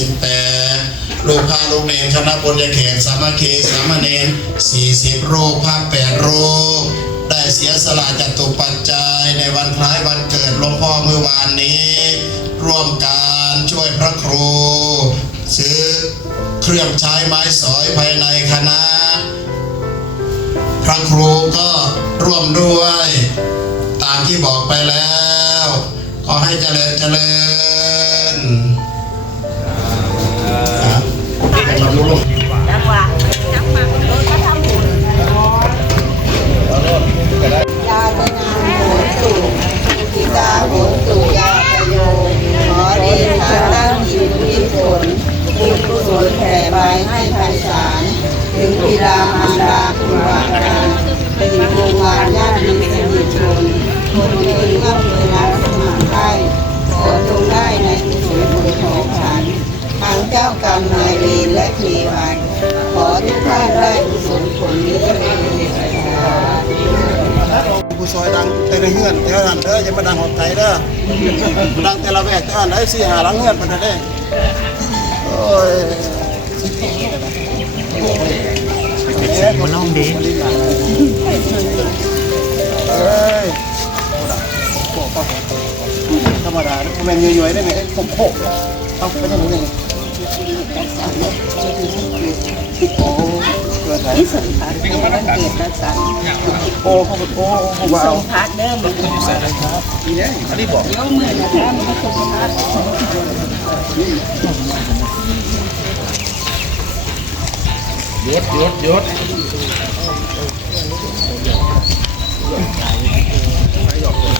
2568ลูกพาลูกเนรคณะบุญญาเขตสามัคคีสามเณร40รูปภาพ8รูป ได้เสียสละจตุปัจจัยในวันคล้ายวันเกิดหลวงพ่อเมื่อวานนี้ ร่วมการช่วยพระครู ซื้อเครื่องใช้ไม้สอยภายในคณะ พระครูก็ร่วมด้วย ตามที่บอกไปแล้ว ขอให้เจริญเจริญ จังหวะจังหวะคนโดนเขาทำบุญยาตนาโหตุกิตาโหตุยาตโยขอเดชะตั้งจิตวิผลบุญกุศลแผ่ไปให้ไพศาลถึงบิดามารดาครูบาอาจารย์เป็นครูวาญาติมิตรสนิทชนคนเคยร่วมเคยรักสมัครใครขอจงได้ในางเจ้ากรรมนายเวรและเทวันขอทุกท่านได้กุศลผลนี้ผู้ซอยดังแต่ในเฮือนแต่ละเด้อจะมาดังหอดไก่เด้อดังแต่ละแวกแต่ละไหนสี่หาหลังเฮือนปานนั้นเด้อโอ้ยมันน้องดีเอ้ยธรรมดาแม่นย่อยๆได้ไหมผมโผล่เอาไปทางนู้นเลย ที่สัมผัสของมันเกิดรักษาโอ้เขาโอ้เขาว่าทรงพัดเดิมมันอยู่ใส่เลยครับอันนี้บอกเดี๋ยวมือนะครับมันทรงพัดยศยศยศเอามาตักเ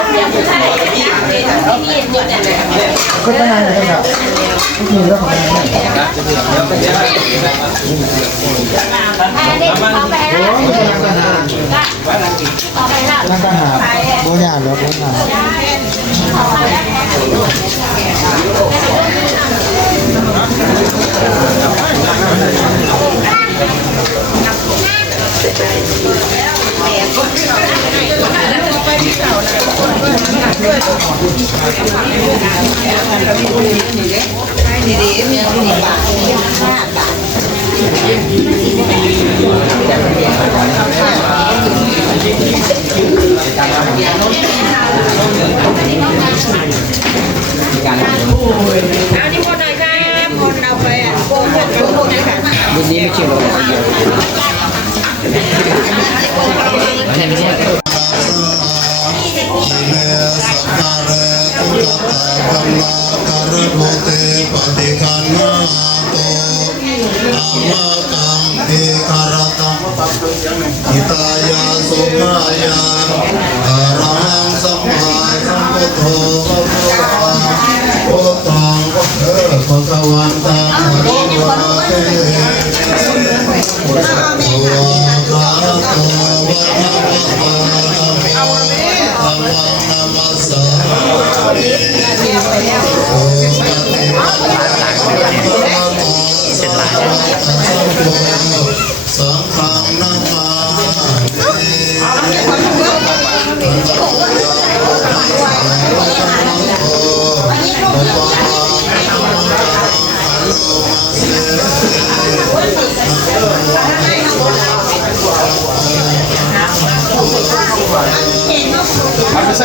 ก็ตั้งนานเลยครับก็คือเรื่องของมันเอาไปแล้วเอาไปแล้วนั่งก็หาโบยาแล้วโบยานอิเมสัพพะเรตุตตะธัมมาการะ โมเตปฏิคันนาโตอามากังเทคารตังอิตายาสุขายาอะระหังสัมมาสัมพุท โธพระพุทธาพุท ธังพระเออพระกวันตังอริวาเตโออะระหะโตสัมมาสัมพุทธัมมังนามัสสามิโอปฏิปันโนภะคะวะโตสาวกสังฆังนามามิตังยังโอภิสังวะสังโฆโอปะมังโลมาเส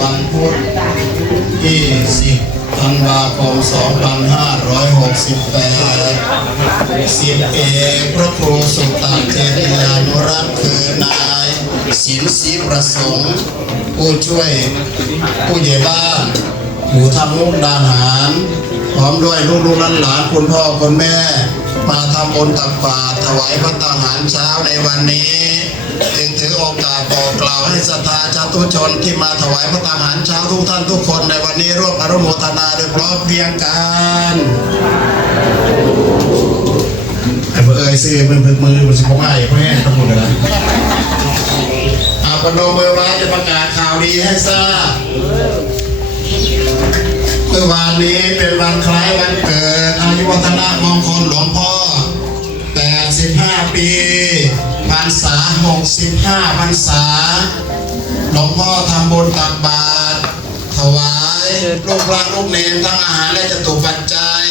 วันพุธที่10ธันวาคม2568สิบเอกพระครูสุตตะเจริญานุรักษ์คือนายสินศรีประสงค์ผู้ช่วยผู้ใหญ่บ้านหมู่ทำมุกดาหารพร้อมด้วยลูกๆหลานคุณพ่อคุณแม่ มาทำบุญตักบาตรถวายพระตาหารเช้าในวันนี้ จึงถือโอกาสบอกกล่าวให้ศรัทธาชาตุชนที่มาถวายพระตาหารเช้าทุกท่านทุกคนในวันนี้ร่วมอนุโมทนาโดยพร้อมเพรียงกันไอ้เบอร์เอ้ยซื้อมันพึกมือมันสิบง่ายเพราะแห้งทั้งหมดเลยนะอาปนมมือไว้จะประกาศข่าวดีให้ทราบเมื่อวานนี้เป็นวันคล้ายวันเกิดอายุวัฒนะมงคลหลวงพ่อ85ปีพรรษา 65พรรษา หลวงพ่อทำบุญตักบาตรถวายลูกพระลูกเนนทั้งอาหารและจตุปัจจัย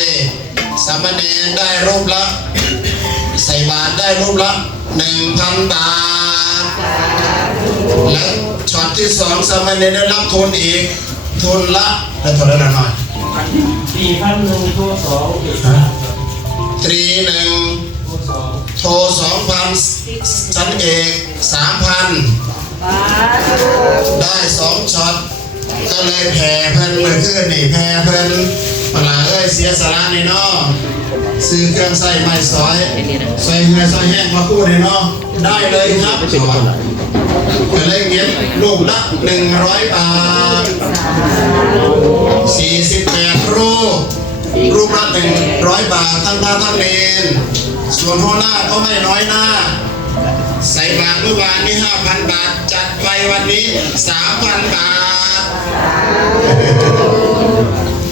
สามเณรได้รูปละใส่บาตรได้รูปละ1,000 บาท และช็อตที่สองสามเณรได้รับทุนอีก ทุนละได้เท่าไหร่นะหน่อยสี่พันหนึ่งตัวสองอีกตรีหนึ่งตัวสองโทรสองพันชั้นเอกสามพันได้สองช็อตก็เลยแผ่เพิ่นเลยขึ้นนี่แผ่เพิ่นปลาเอ้ยเสียสาระในนอซื้อเครื่องใส่ไม้ซอยใส่เหือซอยแห้งมาคู่ในนอได้เลยครับก็เลยเก็บลูกละหนึ่งร้อยบาทสี่สิบแปดรูป รูปละหนึ่งร้อยบาททั้งพระทั้งเนนส่วนหัวหน้าก็ไม่น้อยหน้า ใส่บาทเมื่อวานนี้ห้าพันบาท จัดไปวันนี้สามพันบาท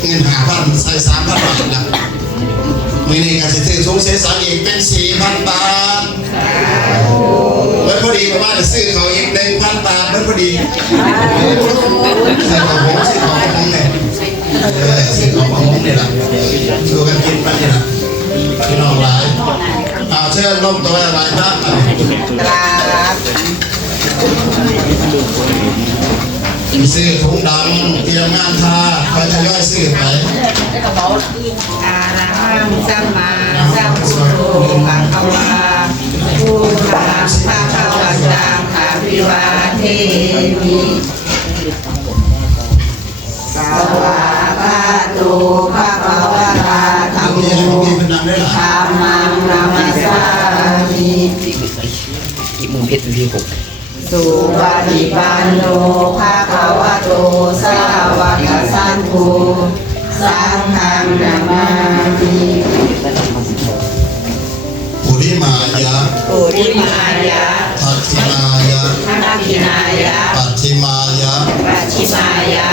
เงินหาพันใส่สามพันบาทละมือนี้ก็จะถือทงเสียสารอีกเป็นสี่พันบาทแล้วพอดีประมาณจะซื้อเขาอีกหนึ่งพันบาทแล้วพอดีใส่ของผมซื้อของผมเนี่ยเออซื้อของ นี่ยละช่วยกันกินไปนี่ยละพี่น้องหลายเอาเชิญลงตัวอะไรครับครับซื้อถุงดำเตรียมงานทาคอยทยอยซื้อไปอาระหังสัมมาสัมพุทโธภะคะวาพุทธังภะคะวันตังอะภิวาเทมิสวาคา ตภะคะวะตาธัมมีโมให้พวกนี้เป็นนำได้หลายธัมมังนามัสสามิอีกมุมเพชรเป็นที่หกสุปฏิปันโนภะคะวะโตสาวกสังโฆสังฆังนามามิปุริมายะปุริมายะทัตถิมายะทักขินายะปัตถิมายะปัจฉิมายะอุตรายะอุ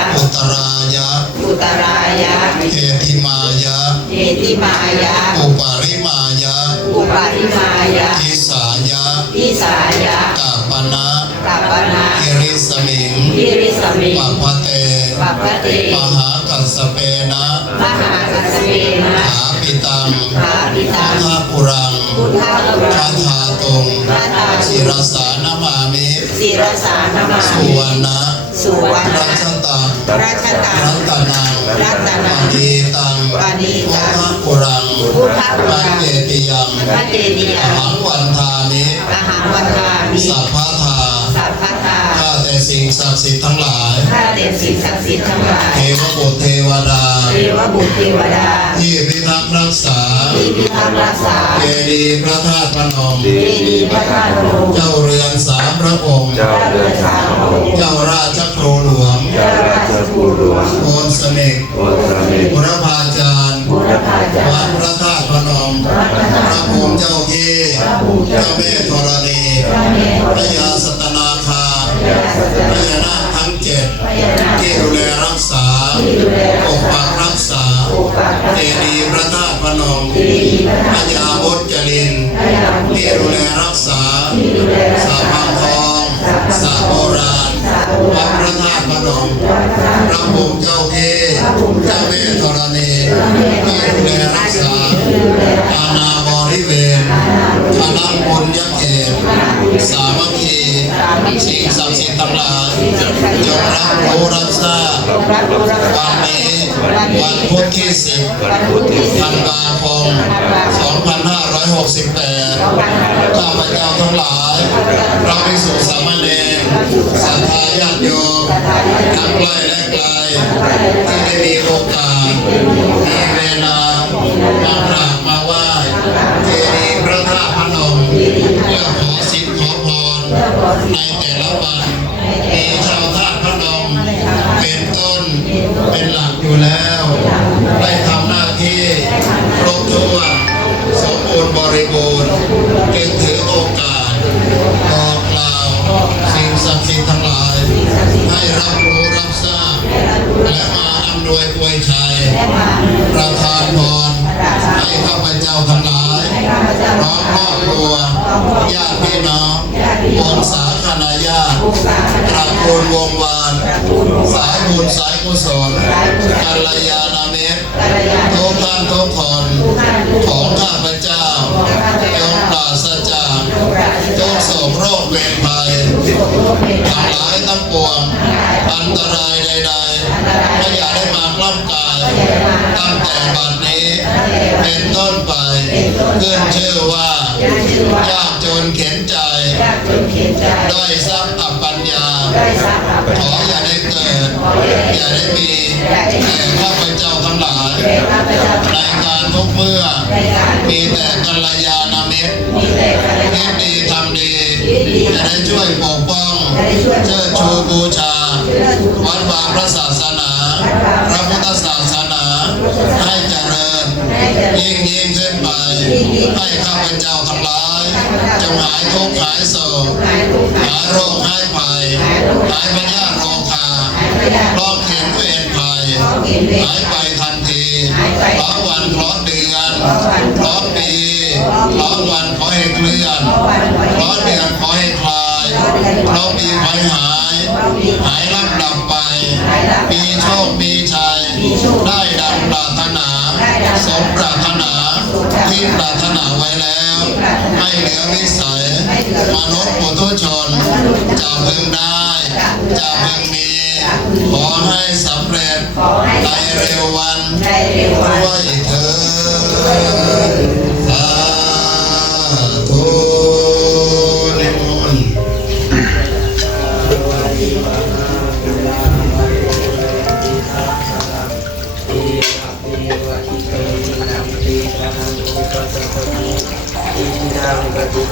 ตรายะ เอติมายะ เอติมายะ อุปาริมายะ อุปาริมายะทิสายะทิสายะกาปนะกัปปนากิริสมิงทิริสมิปัพพเตปัปปติมหากัสสเปนะมหากัสสเมนะหาปิตังภาปิตังทาปุรังพุทธะปุคารังถาตุงพระตาศิรสานามามิศิรสานามาสุวรรณะ สุวรรณรัชตังราชตารัตนังรัตนังปณีตังปณีตังพุทธปุรังพุทธปุรังพระเจติยังพระเจดีย์อหังวันทานิอาหารวันทามิสัพพะทาสัพพะทาข้าแต่สิ่งศักดิ์สิทธิ์ทั้งหลายข้าเด่นสิ่งศักดิ์สิทธิ์ทั้งหลาย เทวบุตรเทวดา เทวบุตรเทวดา ที่พิทักษ์รักษา ที่พิทักษ์รักษา เจดีย์พระธาตุพนม เจดีย์พระธาตุพนม เจ้าเรือนสามพระองค์ เจ้าเรือนสามพระองค์ เจ้าราชครูหลวง เจ้าราชกุหลวงโอนเสนิทบุรพาจารย์บุรพาจารวัย์ดพระธาตุพนม พระภูมิเจ้าที่เจ้าแม่ธรณีพระยาสัตนาคา พญานาคทั้งเจ็ดที่ดูแลรักษาปกปักรักษาเจดีย์พระธาตุพนมพระยาบดจรินที่ดูแลรักษาสาพังทองสาโบราณวัดพระธาตุพ วันนี้วันพุธที่สิบธันวาคม2568ข้าพเจ้าทั้งหลายพระภิกษุสามเณรศรัทธาญาติโยมทั้งใกล้และไกลที่ได้มีโอกาสมีเวลามากราบมาไหว้เจดีย์พระธาตุพนมเพื่อขอสิทธิ์ขอพรใน ตระกูลวงวาน สายบุญสายกุศลกัลยาณมิตรทุกท่านทุกคนของข้าพเจ้าจงปราศจากทุกโศกโรคเวรภัยทั้งหลายทั้งปวงอันตรายใดๆไม่อย่าได้มากล้ำกายตั้งแต่บัดนี้ เป็นต้นไปขึ้นชื่อว่ายากจนเข็นใจ ได้อยทรัพย์อัปปัญญา ขออย่าได้เกิด อย่าได้มีแก่ข้าพเจ้าทั้งหลายในการทุกเมื่อ มีแต่กัลยาณมิตรคิดดีทำดี จะได้ช่วยปกป้องเชิดชูบูชา วัดวาพระศาสนา พระพุทธศาสนา ยิ่งยิ่งขึ้นไป ให้ข้าพเจ้าทั้งหลาย จงหายทุกข์หายโศกหายโรคหายภัยหายพยาธิโรคาโรคเข็นเวรภัยหายไปทันทีราะวันราะเดือนราะปีราะวันขอให้เคลื่อนราะเดือนขอให้คลายราะปีขอให้หาย หายลับดับไป มีโชคมีชัย ได้ดังปรารถนา สมปรารถนาที่ปรารถนาไว้แล้ว ให้เหนือวิสัย มนุษย์ปุถุชนจะพึงได้จะพึงมี ขอให้สำเร็จในเร็ววันด้วยเถิด อิ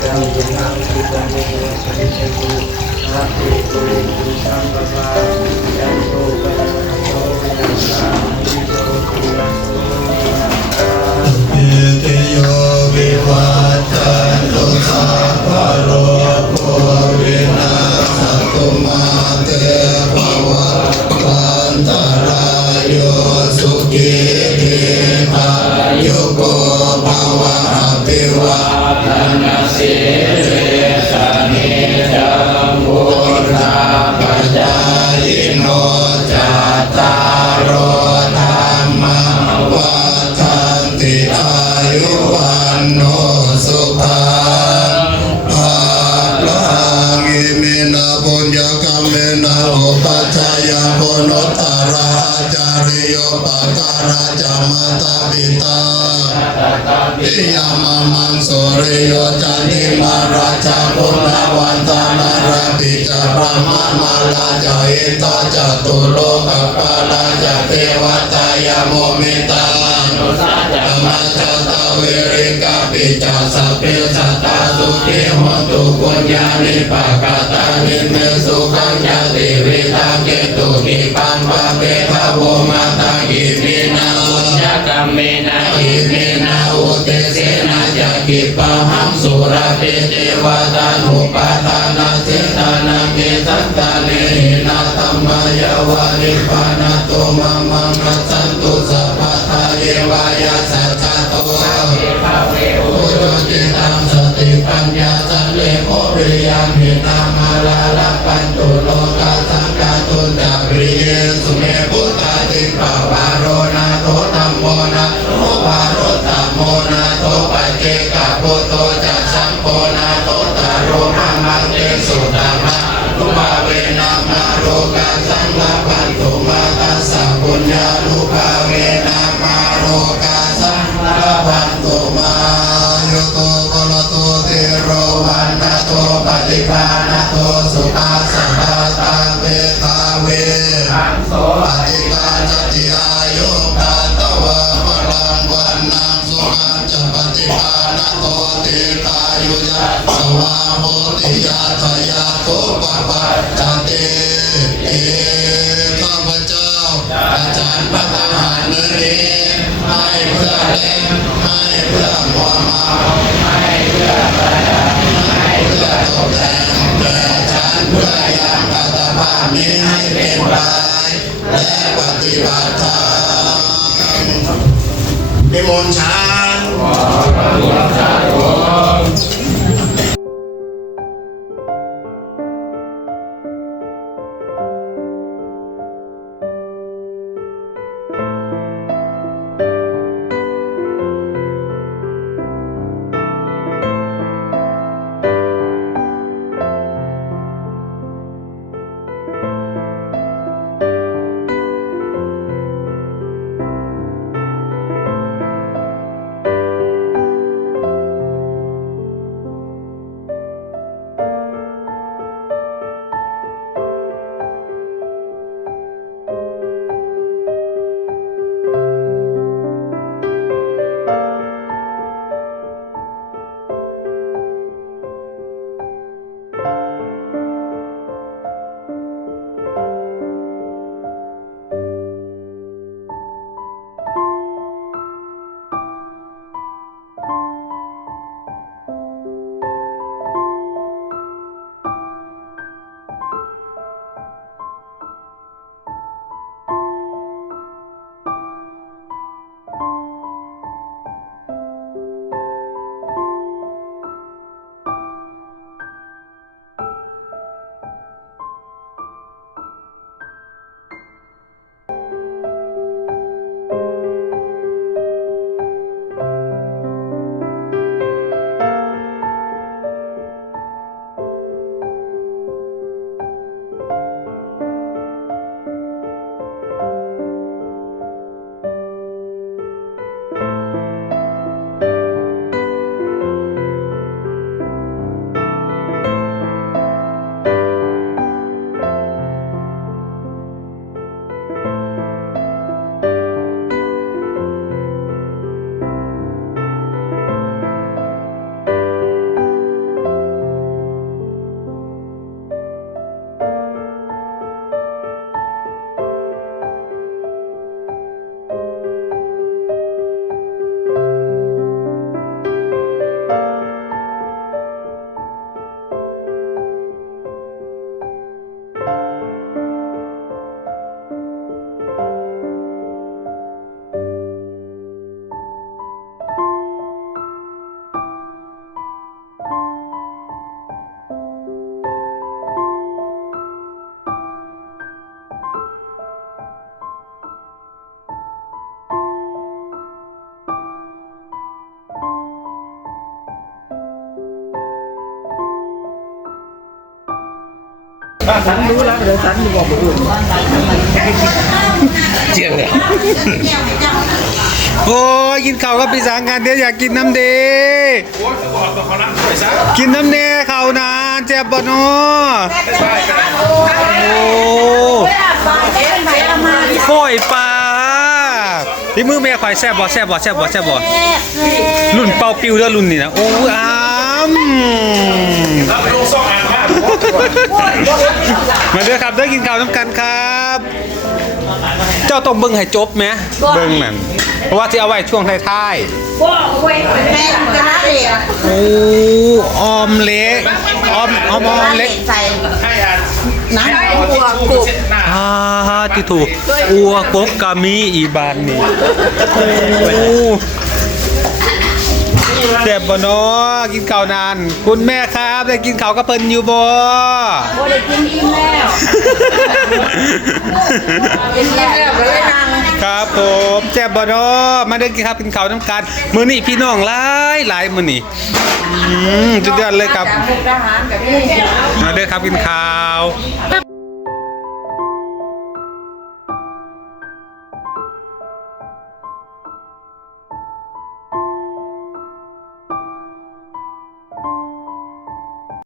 พิยามามังสุริโยจันทิมาราชาปุณณวันตานาราปิจารามามาลาจาอิตาจตุโลกปาลาจเทวตายาโมมิตาธรรมจตาเวริกาปิจาสพเพสัตตาสุขิโหตุปุญญานิปกาตานิเมสุขังจติวิตาเกตุนิปัมปะเปทะโวมาตัง ตเสนาจักขิปะหังสุรติเทวตานุปาทานาเสตานาเมสัตตาเนหินาตัมมายาวานิปานาโตมังมังคัสสันตุสัพพะทาเยวายาสัจจโตโอโจจิตังสติปัญญาสันเลโคริยามินามาลาลปันตุโลกาสังกาตุนดาปริเยสุเม โลกาสังลาปันตุมาตัสัะปุญญาลูกาเว พระทหารเนื้อนี้ให้เพื่อเล่นให้เพื่อความเมาให้เพื่อประดับให้เพื่อตกแต่งแต่ฉันเพื่อยังอัตภาพนี้ให้เป็นไปและปฏิบัติธรรมนิมนต์ฉันเจี ยงเลยโอ้ยกินข้าวกับพี่สางกันเดี๋ยวอยากกินน้ำเดกินน้ำเนข้าวนานเจ็บบ่เนาะโอ้โอยปลาที่มือแม่ข่อยแซ่บบ่แซ่บบ่แซ่บบ่แซ่บบ่รุ่นเป่าปิวเด้อรุ่นนี่นะโอ้ยอ้าม มาเด้อครับได้อกินข้าวน้ำกันครับ เจ้าต้องเบิ่งให้จบไหมเบิ่งนั่นเพราะว่าที่เอาไว้ช่วงท้ายแม่กระเด็ดๆโอ้ออมเล็กออมออมออมเล็กใส่น้ำหัวกบอ่าที่ถูกอัวกบกามีอีบานนี่โอ้ เจ็บบ่เนาะกินข้าวนาน คุณแม่ครับได้กินข้าวกับเพิ่นอยู่บ่โอ้ได้กินอิ่มแล้วกินอิ่มแล้วก็เลยนั่งครับผมแจ็บบ่เนาะมาเด้อกินข้าวกินข้าวน้ำกันมื้อนี้พี่น้องหลายหลายมื้อนี้อืมสุดยอดเลยครับจากมุกดาหารกับนี่มาเด้อครับกินข้าว